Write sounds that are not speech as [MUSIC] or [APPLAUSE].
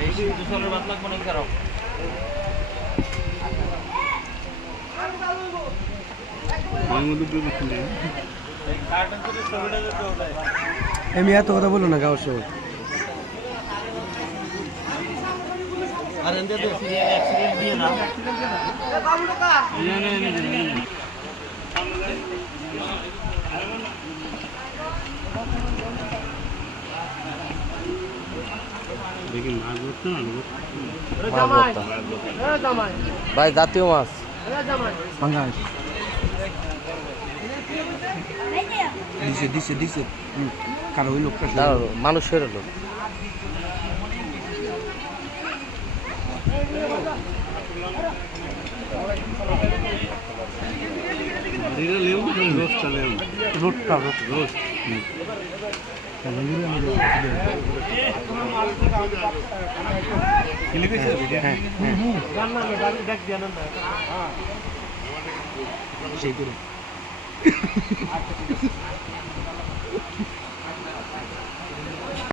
এই দুশোর বাদ লাগবে না আমি এত কথা বলো না গাওয়ার সময় আর দিয়ে না। ভাই জাতীয় মাছ। পাঙ্গাস দিছে দিছে দিছে। হুম। কারও ওই লোকটা মানুষের লোক। রোডটা রোড রোড সেই করে [LAUGHS]